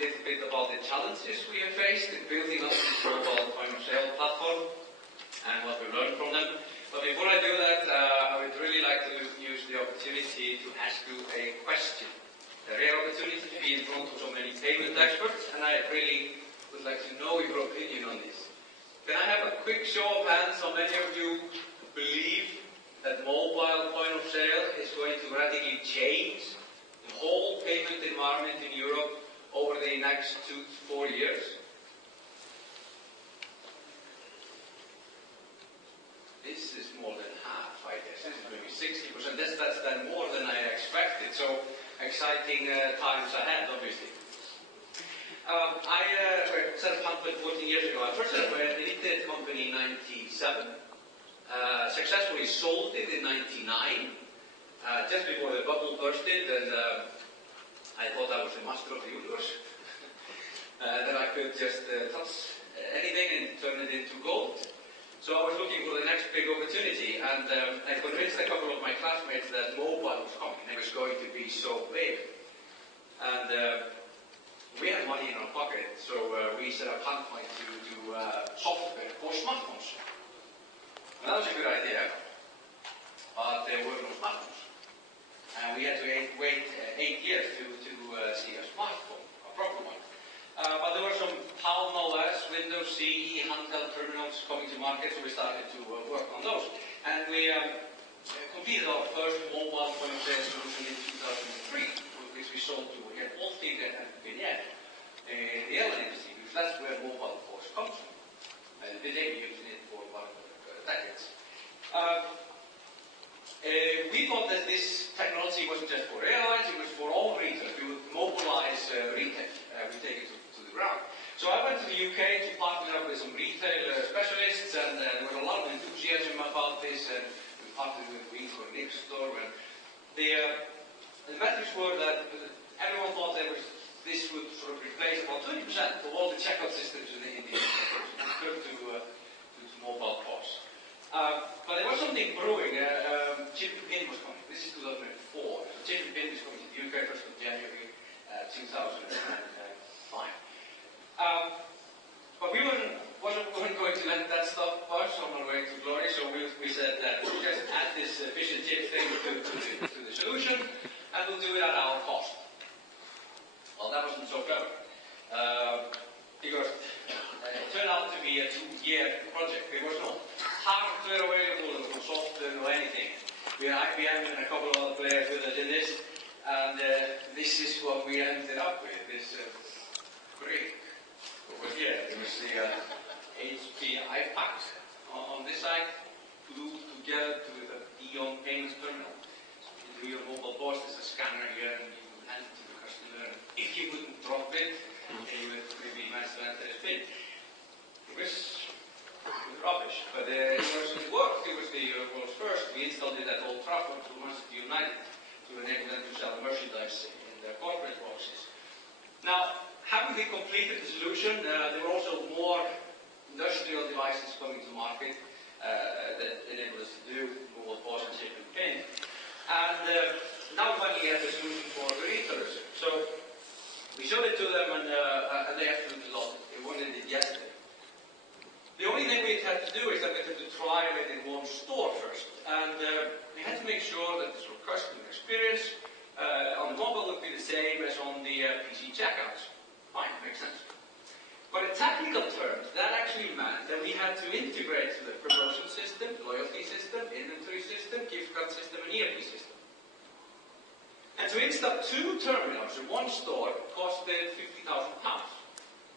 little bit about the challenges we have faced in building up this mobile point of sale platform and what we learned from them. But before I do that, I would really like to use the opportunity to ask you a question. A rare opportunity to be in front of so many payment experts, and I really would like to know your opinion on this. Can I have a quick show of hands? How many of you believe that mobile point of sale is going to radically change the whole payment environment in Europe over the next 2 to 4 years? This is more than half, I guess. This is maybe 60%. That's then more than I expected. So exciting times ahead, obviously. I set up Handpoint 14 years ago. I first set up an internet company in 1997. Successfully sold it in 1999, just before the bubble bursted, and I thought I was the master of the universe. That I could just touch anything and turn it into gold. So I was looking for the next big opportunity, and I convinced a couple of my classmates that mobile was coming. It was going to be so big. And we had money in our pocket, so we set up Handpoint to do software for smartphones. Well, that was a good idea, but there were no smartphones. And we had to wait 8 years to see a smartphone, a proper one. But there were some Palm OS, Windows CE, handheld terminals coming to market, so we started to work on those. And we completed our first mobile point of sale solution in 2003, which we sold to Baltic and Vignette, the airline industry, because that's where mobile POS comes from. And they've been using it for about decades. We thought that this technology wasn't just for airlines, it was for all retail. We would mobilize retail. We take it to the ground. So I went to the UK to partner up with some retail specialists, and there was a lot of enthusiasm about this, and we partnered with Winco and Nixstore, and the metrics were that everyone thought this would sort of replace about 20% of all the checkout systems in the to mobile POS. But there was something brewing. Chip and PIN was coming. This is 2004. So Chip and PIN was coming to the UK 1st of January 2005. But we wasn't going to let that stop us on our way to glory, so we said that we'll just add this efficient chip thing to the solution, and we'll do it at our cost. Well, that wasn't so clever, because it turned out to be a 2-year project. There was no hardware available, there was no software, no anything. We had IBM and a couple of other players with us in this, and this is what we ended up with, this brick over here. It was the HP iPad on this side, glued together to the Eon payments terminal. So you do your mobile POS, there's a scanner here, and you can hand it to the customer. If you wouldn't drop it, you would maybe manage to enter his PIN. It was rubbish, but it worked. It was the world's first. We installed it at Old Trafford to Manchester United to enable them to sell merchandise in their corporate boxes. Now, having we completed the solution, there were also more industrial devices coming to market that enabled us to do mobile POS and chip and PIN. And now we finally have a solution for the retailers. So we showed it to them, and they absolutely loved it. They wanted it yesterday. The only thing we had to do is that we had to try it in one store first. And we had to make sure that the sort of customer experience on the mobile would be the same as on the PC checkouts. Fine, makes sense. But in technical terms, that actually meant that we had to integrate the promotion system, loyalty system, inventory system, gift card system, and ERP system. And to install 2 terminals in one store costed £50,000.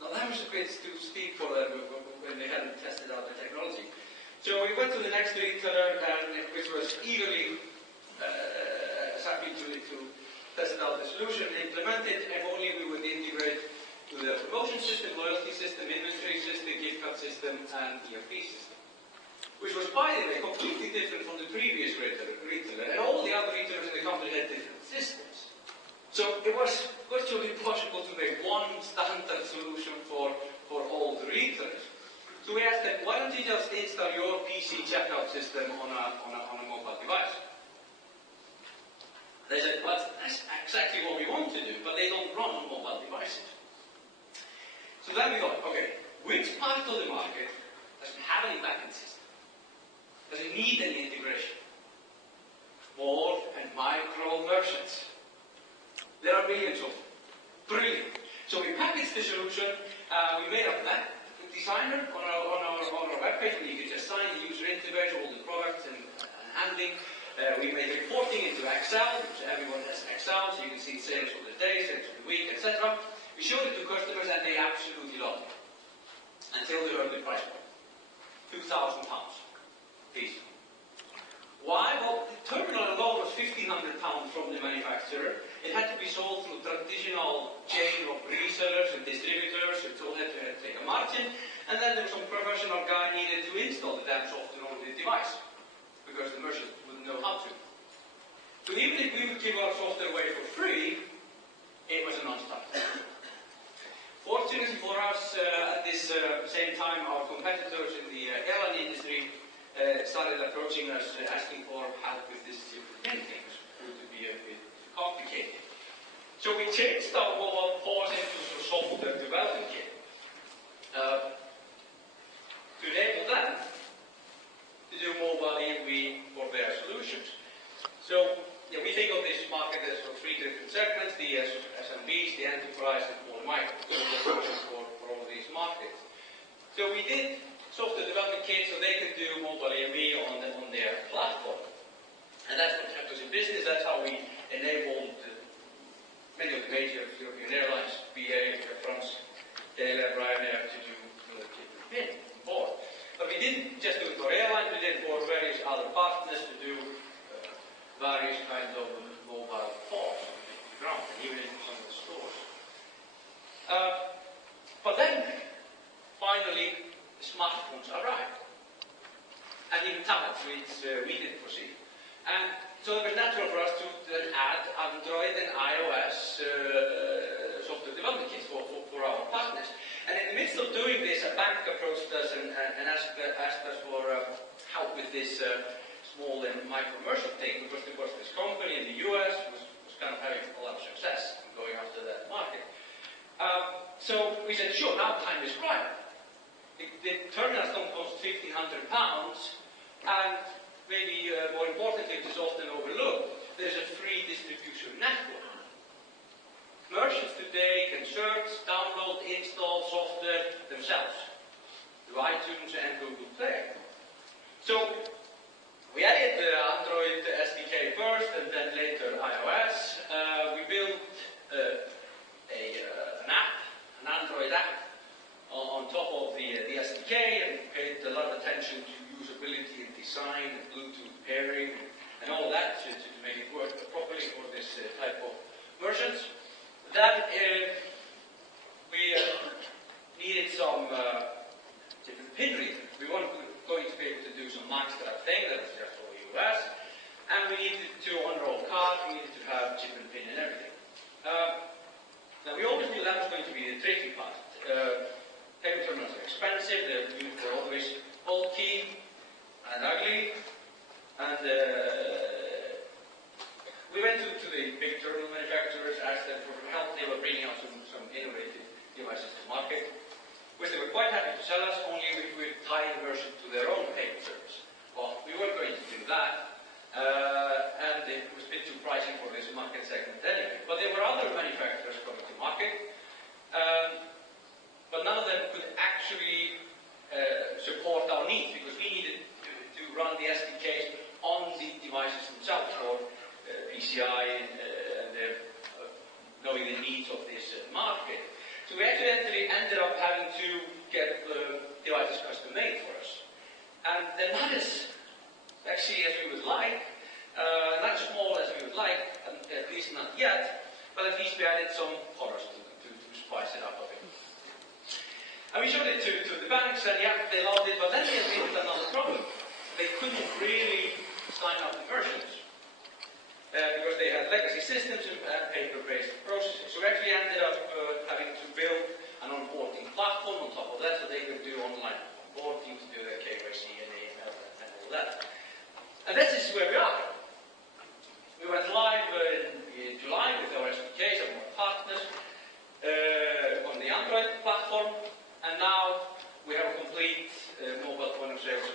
Now that was a bit too steep for them when they hadn't tested out the technology. So we went to the next retailer, which was eagerly happy to test out the solution and implement it, if only we would integrate to the promotion system, loyalty system, inventory system, gift card system, and ERP system. Which was, by the way, completely different from the previous retailer, and all the other retailers in the company had different systems. So it was virtually impossible to make one standard solution for all the retailers. So we asked them, why don't you just install your PC checkout system on a mobile device? They said, well, that's exactly what we want to do, but they don't run on mobile devices. part of the market doesn't have any backend system, doesn't need any integration. Small and micro merchants. There are millions of them. Brilliant. So we packaged the solution. We made a map designer on our webpage where you can just sign the user interface, all the products and handling. We made reporting into Excel, which everyone has Excel, so you can see sales for the day, sales for the week, etc. We showed it to customers and they absolutely loved it. Until they heard the price point. £2,000 piece. Why? Well, the terminal alone was £1,500 from the manufacturer. It had to be sold through traditional chain of resellers and distributors, so it all had to take a margin. And then there was some professional guy needed to install the damn software on the device, because the merchant wouldn't know how to. So even if we would give our software away for free, it was a non-starter. Fortunately for us, at this same time, our competitors in the airline industry started approaching us, asking for help with this thing. It proved to be a bit complicated. So we changed our mobile POS into a software development kit to enable them to do mobile EMV for their solutions. So yeah, we think of this market as sort of three different segments: the SMBs, the enterprise, and small micro for all of these markets. So we did software development kit so they can do mobile EMV on their platform. And that's what kept us in business. That's how we enabled many of the major European airlines, BA, Air France, KLM, Ryanair, to do PIN board. But we didn't just do it for airlines, we did it for various other partners to do various kinds of mobile POS on the ground, and even in some of the stores. But then, finally, the smartphones arrived. And even tablets, which we didn't foresee. And so it was natural for us to then add Android and iOS software development kits for our partners. And in the midst of doing this, a bank approached us and asked us for help with this small and micro merchant thing, because there was this company in the US was kind of having a lot of success in going after that market. So we said, sure, now time is right. The terminals don't cost £1,500, and maybe more importantly, it is often overlooked, there's a free distribution network. Merchants today can search, download, install software themselves through iTunes and Google Play. So we added the Android SDK first and then later iOS. We built an app, an Android app on top of the SDK, and paid a lot of attention to usability and design and Bluetooth pairing and all of that to make it work properly for this type of merchants. Then we needed some different PIN readers. We weren't going to be able to do some maxed-out thing that was just for the US, and we needed to on-roll cards, we needed to have chip and PIN and everything. Now we always knew that was going to be the tricky part. Payment terminals are expensive, they're always bulky and ugly, and we went to the big terminal manufacturers, asked them for help. They were bringing out some innovative devices to market, which they were quite happy to sell us, only if we would tie the merchant to their own payment service. Well, we weren't going to do that, and it was a bit too pricey for this market segment anyway. But there were other manufacturers coming to market, but none of them could actually support our needs, because we needed to run the SDKs on the devices themselves for PCI and knowing the needs of this market. So we actually ended up having to get devices custom made for us. And they're not as sexy as we would like, not as small as we would like, at least not yet, but at least we added some colors to them to spice it up a bit. And we showed it to the banks, and yeah, they loved it, but then they had another problem. They couldn't really sign up the merchants, because they had legacy systems and paper-based processes. So we actually ended up having to build an onboarding platform on top of that, so they could do online onboarding, to do their KYC and AML and all that. And this is where we are. We went live in July with our SDKs and our partners on the Android platform, and now we have a was able to